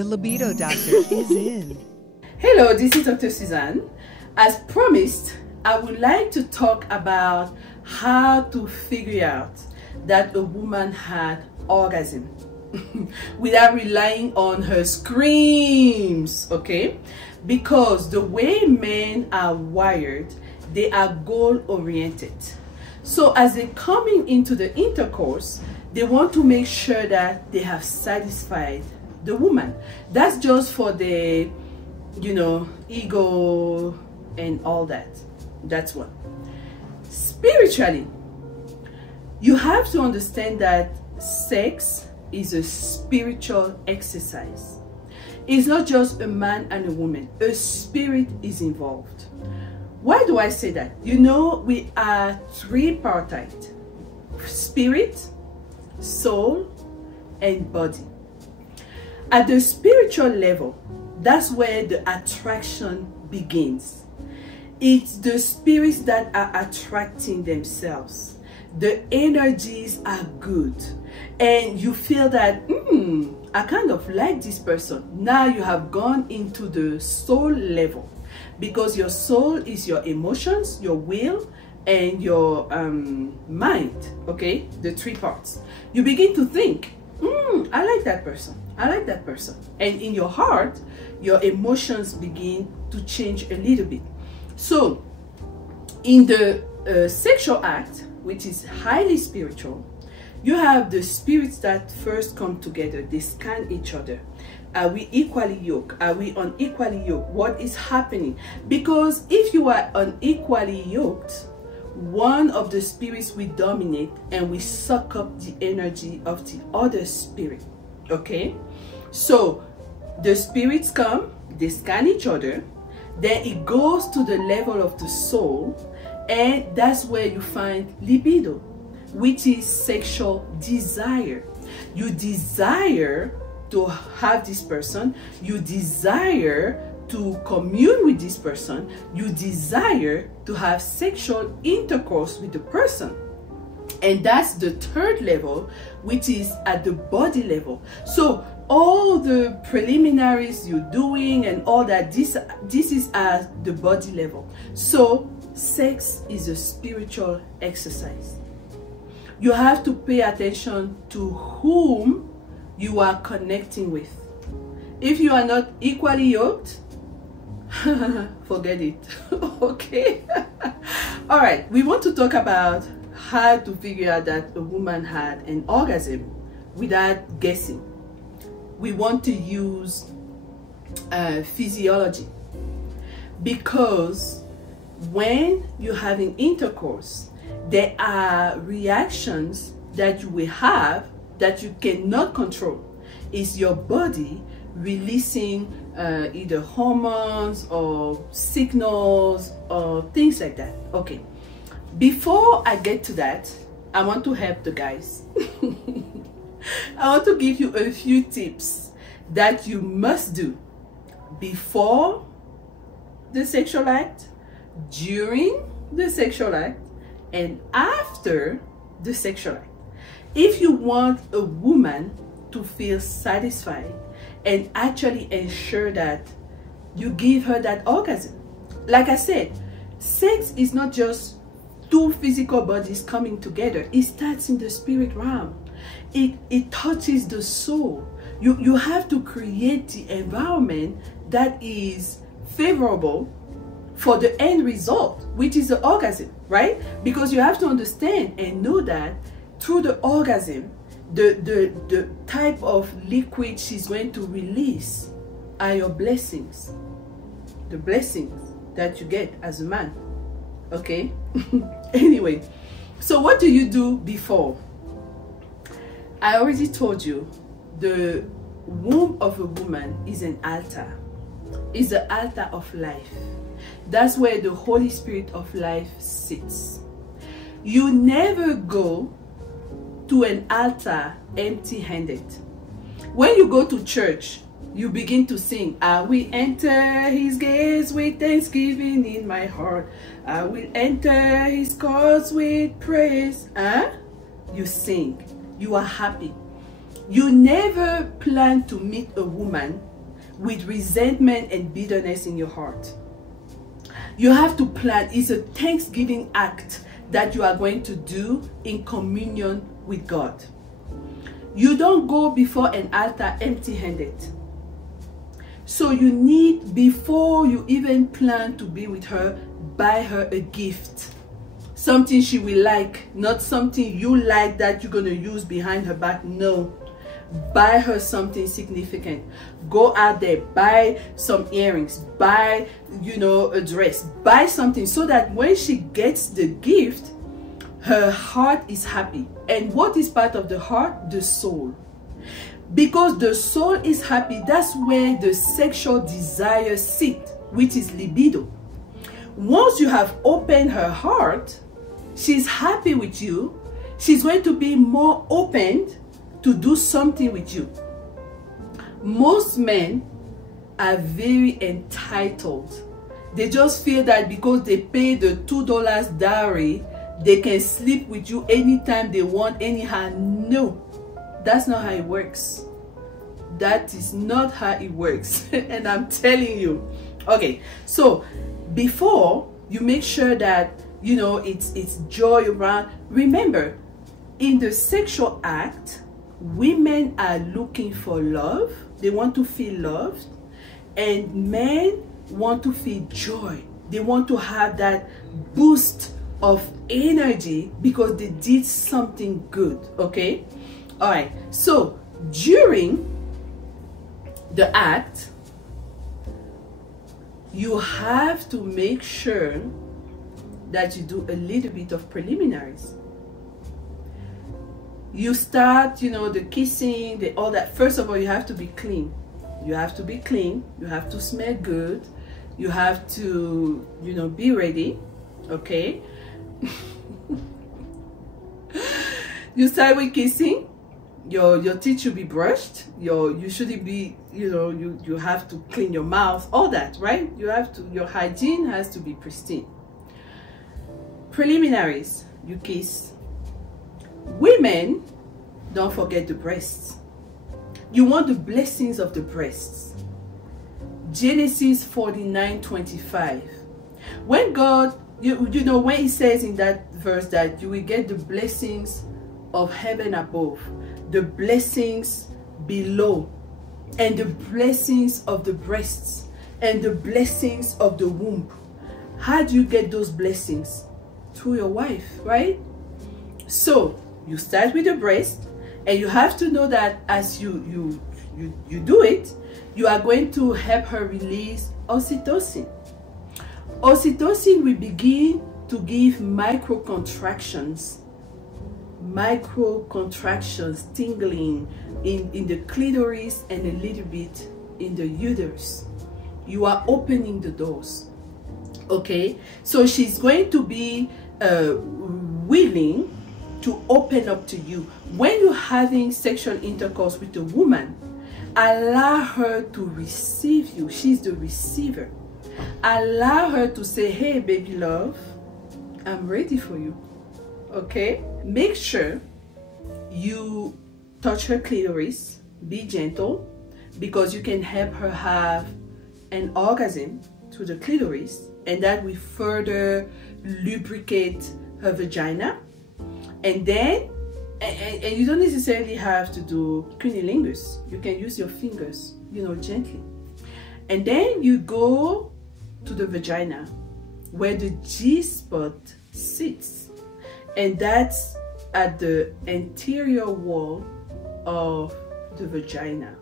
The Libido Doctor is in. Hello, this is Dr. Suzanne. As promised, I would like to talk about how to figure out that a woman had orgasm without relying on her screams, okay? Because the way men are wired, they are goal-oriented. So as they're coming into the intercourse, they want to make sure that they have satisfied the woman. That's just for the, ego and all that. That's one. Spiritually, you have to understand that sex is a spiritual exercise. It's not just a man and a woman. A spirit is involved. Why do I say that? We are tripartite: spirit, soul, and body. At the spiritual level, that's where the attraction begins. It's the spirits that are attracting themselves. The energies are good, and you feel that I kind of like this person. Now you have gone into the soul level, because your soul is your emotions, your will, and your mind, okay? The three parts. You begin to think, I like that person, I like that person. And in your heart, your emotions begin to change a little bit. So, in the sexual act, which is highly spiritual, you have the spirits that first come together. They scan each other. Are we equally yoked? Are we unequally yoked? What is happening? Because if you are unequally yoked, one of the spirits will dominate and we suck up the energy of the other spirit. Okay? So the spirits come, they scan each other, then it goes to the level of the soul, and that's where you find libido, which is sexual desire. You desire to have this person, you desire to commune with this person, you desire to have sexual intercourse with the person. And that's the third level, which is at the body level. So all the preliminaries you're doing and all that, this is at the body level. So sex is a spiritual exercise. You have to pay attention to whom you are connecting with. If you are not equally yoked, forget it. Okay? All right, we want to talk about how to figure out that a woman had an orgasm without guessing. We want to use physiology, because when you're having intercourse, there are reactions that you will have that you cannot control. It's your body releasing either hormones or signals or things like that. Okay, before I get to that, I want to help the guys. I want to give you a few tips that you must do before the sexual act, during the sexual act, and after the sexual act. If you want a woman to feel satisfied and actually ensure that you give her that orgasm. Like I said, sex is not just two physical bodies coming together. It starts in the spirit realm. It touches the soul. You have to create the environment that is favorable for the end result, which is the orgasm, right? Because you have to understand and know that through the orgasm, the type of liquid she's going to release are your blessings. The blessings that you get as a man. Okay? Anyway, so what do you do before? I already told you, the womb of a woman is an altar. It's the altar of life. That's where the Holy Spirit of life sits. You never go to an altar empty-handed. When you go to church, you begin to sing, I will enter his gates with thanksgiving in my heart. I will enter his courts with praise. You sing. You are happy. You never plan to meet a woman with resentment and bitterness in your heart. You have to plan. It's a thanksgiving act that you are going to do in communion with God. You don't go before an altar empty-handed. So you need, before you even plan to be with her, buy her a gift. Something she will like, not something you like that you're going to use behind her back. No. Buy her something significant. Go out there, buy some earrings, buy, a dress, buy something so that when she gets the gift, her heart is happy. And what is part of the heart? The soul. Because the soul is happy, that's where the sexual desire sits, which is libido. Once you have opened her heart, she's happy with you, she's going to be more open to do something with you. Most men are very entitled. They just feel that because they pay the $2 dowry, they can sleep with you anytime they want, anyhow. No, that's not how it works. That is not how it works. And I'm telling you. Okay, so before you make sure that it's joy around. Remember, in the sexual act, women are looking for love. They want to feel loved, and men want to feel joy. They want to have that boost of energy because they did something good. Okay, all right. So during the act, you have to make sure that you do a little bit of preliminaries. You start, the kissing, all that. First of all, you have to be clean. You have to be clean. You have to smell good. You have to, be ready. Okay. You start with kissing. Your teeth should be brushed. You shouldn't be, you have to clean your mouth, all that, right? Your hygiene has to be pristine. Preliminaries, you kiss. Women, don't forget the breasts. You want the blessings of the breasts. Genesis 49:25. When God, when he says in that verse that you will get the blessings of heaven above, the blessings below, and the blessings of the breasts, and the blessings of the womb. How do you get those blessings? Through your wife, right? So you start with the breast, and you have to know that as you do it, you are going to help her release oxytocin. Oxytocin will begin to give micro contractions, tingling in the clitoris and a little bit in the uterus. You are opening the doors. Okay, so she's going to be willing to open up to you. When you're having sexual intercourse with a woman, allow her to receive you. She's the receiver. Allow her to say, hey baby love, I'm ready for you. Okay, make sure you touch her clitoris. Be gentle, because you can help her have an orgasm to the clitoris, and that will further lubricate her vagina. And then and you don't necessarily have to do cunnilingus. You can use your fingers, gently. And then you go to the vagina where the G-spot sits, and that's at the anterior wall of the vagina.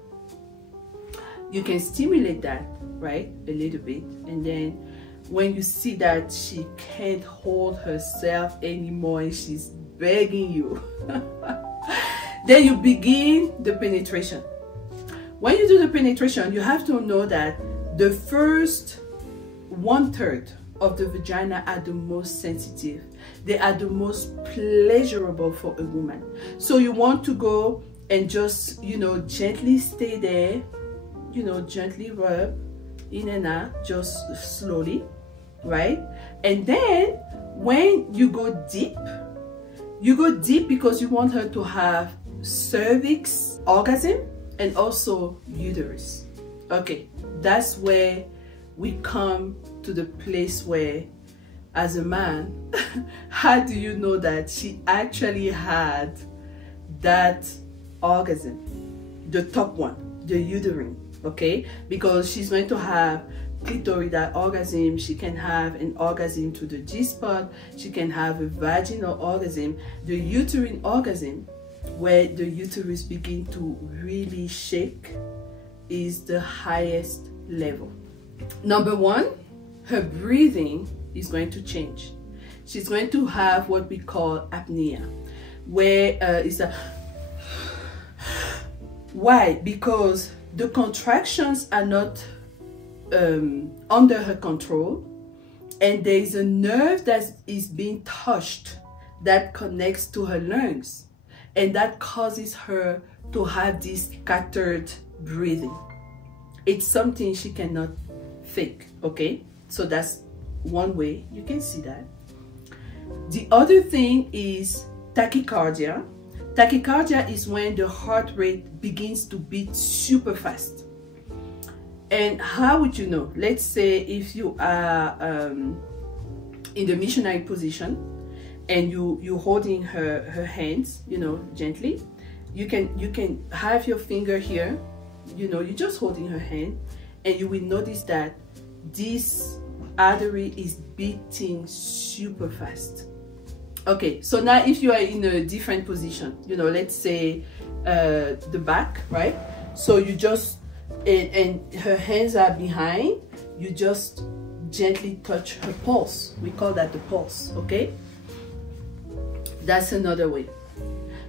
You can stimulate that, right, a little bit, and then when you see that she can't hold herself anymore and she's begging you, then you begin the penetration. When you do the penetration, you have to know that the first 1/3 of the vagina are the most sensitive. They are the most pleasurable for a woman. So you want to go and just, gently stay there, gently rub in and out, just slowly, right? And then when you go deep because you want her to have cervix orgasm and also uterus. Okay, that's where we come to the place where, as a man, how do you know that she actually had that orgasm? The top one, the uterine, okay? Because she's going to have clitoridal orgasm, she can have an orgasm to the G-spot, she can have a vaginal orgasm. The uterine orgasm, where the uterus begin to really shake, is the highest level. Number one, her breathing is going to change. She's going to have what we call apnea, where it's a... Why? Because the contractions are not under her control, and there is a nerve that is being touched that connects to her lungs, and that causes her to have this scattered breathing. It's something she cannot fake, okay? So that's one way you can see that. The other thing is tachycardia. Tachycardia is when the heart rate begins to beat super fast. And how would you know? Let's say if you are in the missionary position and you're holding her hands, you know, gently. You can have your finger here, you know, you're just holding her hand, and you will notice that this artery is beating super fast. Okay, so now if you are in a different position, you know, let's say the back, right? So you just, and her hands are behind, you just gently touch her pulse. We call that the pulse, okay? That's another way.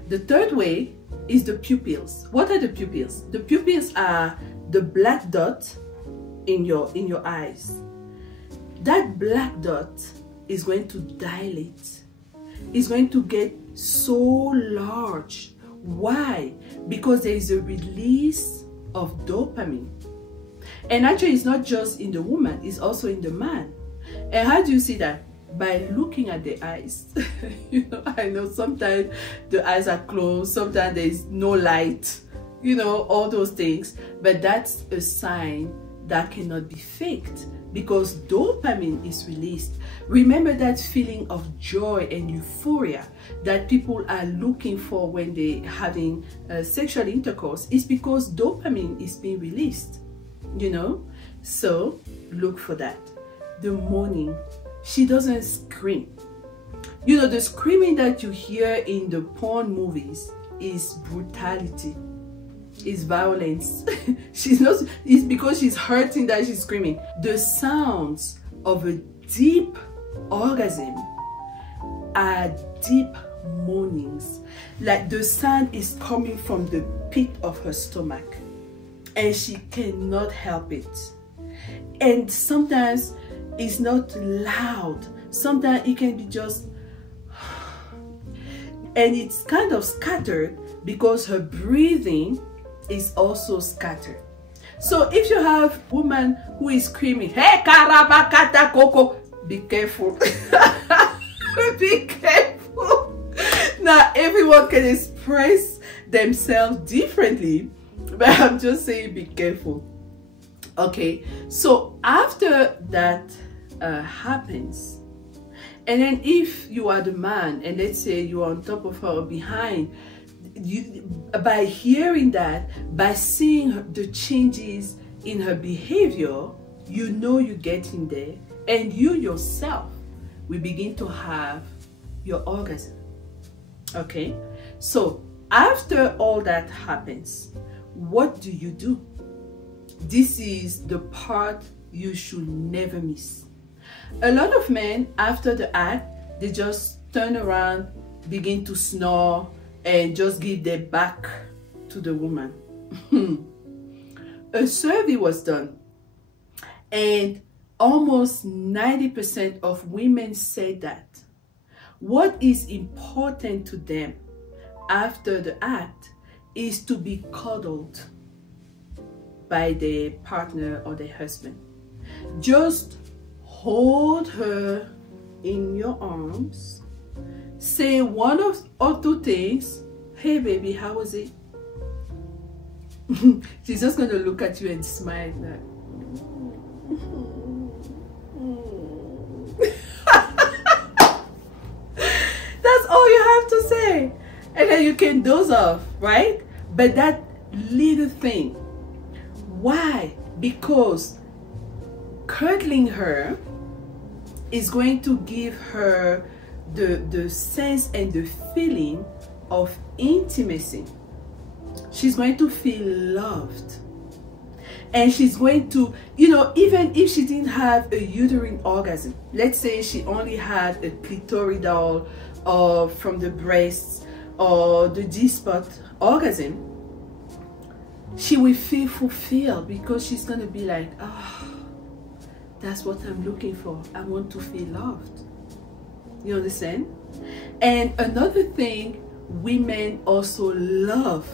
The third way is the pupils. What are the pupils? The pupils are the black dot in your eyes. That black dot is going to dilate. It's going to get so large. Why? Because there is a release of dopamine. And actually it's not just in the woman, it's also in the man. And how do you see that? By looking at the eyes. You know, I know sometimes the eyes are closed, sometimes there is no light, you know, all those things. But that's a sign that cannot be faked, because dopamine is released. Remember that feeling of joy and euphoria that people are looking for when they're having sexual intercourse is because dopamine is being released, you know? So look for that. The moaning. She doesn't scream. You know, the screaming that you hear in the porn movies is brutality, is violence. She's not, it's because she's hurting that she's screaming. The sounds of a deep orgasm are deep moanings. Like the sound is coming from the pit of her stomach and she cannot help it. And sometimes it's not loud. Sometimes it can be just, and it's kind of scattered because her breathing is also scattered. So if you have a woman who is screaming, hey karabakata koko, be careful. Be careful. Now everyone can express themselves differently, but I'm just saying be careful. Okay, so after that happens, and then if you are the man and let's say you are on top of her or behind, you, by hearing that, by seeing the changes in her behavior, you know you're getting there, and you yourself will begin to have your orgasm. Okay, so after all that happens, what do you do? This is the part you should never miss. A lot of men, after the act, they just turn around, begin to snore, and just give their back to the woman. A survey was done, and almost 90% of women said that what is important to them after the act is to be cuddled by their partner or their husband. Just hold her in your arms, say one or two things. Hey baby, how was it? She's just going to look at you and smile like, that's all you have to say, and then you can doze off, right? But that little thing, why? Because cuddling her is going to give her the sense and the feeling of intimacy. She's going to feel loved, and she's going to, you know, even if she didn't have a uterine orgasm, let's say she only had a clitoridal or from the breasts or the G-spot orgasm, she will feel fulfilled because she's going to be like, oh, that's what I'm looking for. I want to feel loved. You understand? And another thing women also love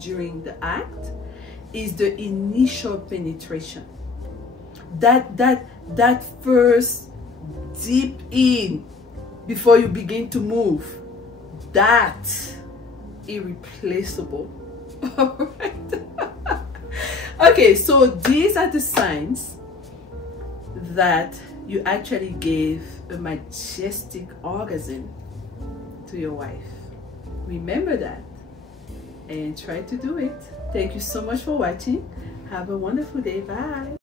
during the act is the initial penetration. That first deep in before you begin to move, that's irreplaceable. All right. Okay, so these are the signs that you actually gave a majestic orgasm to your wife. Remember that and try to do it. Thank you so much for watching. Have a wonderful day. Bye.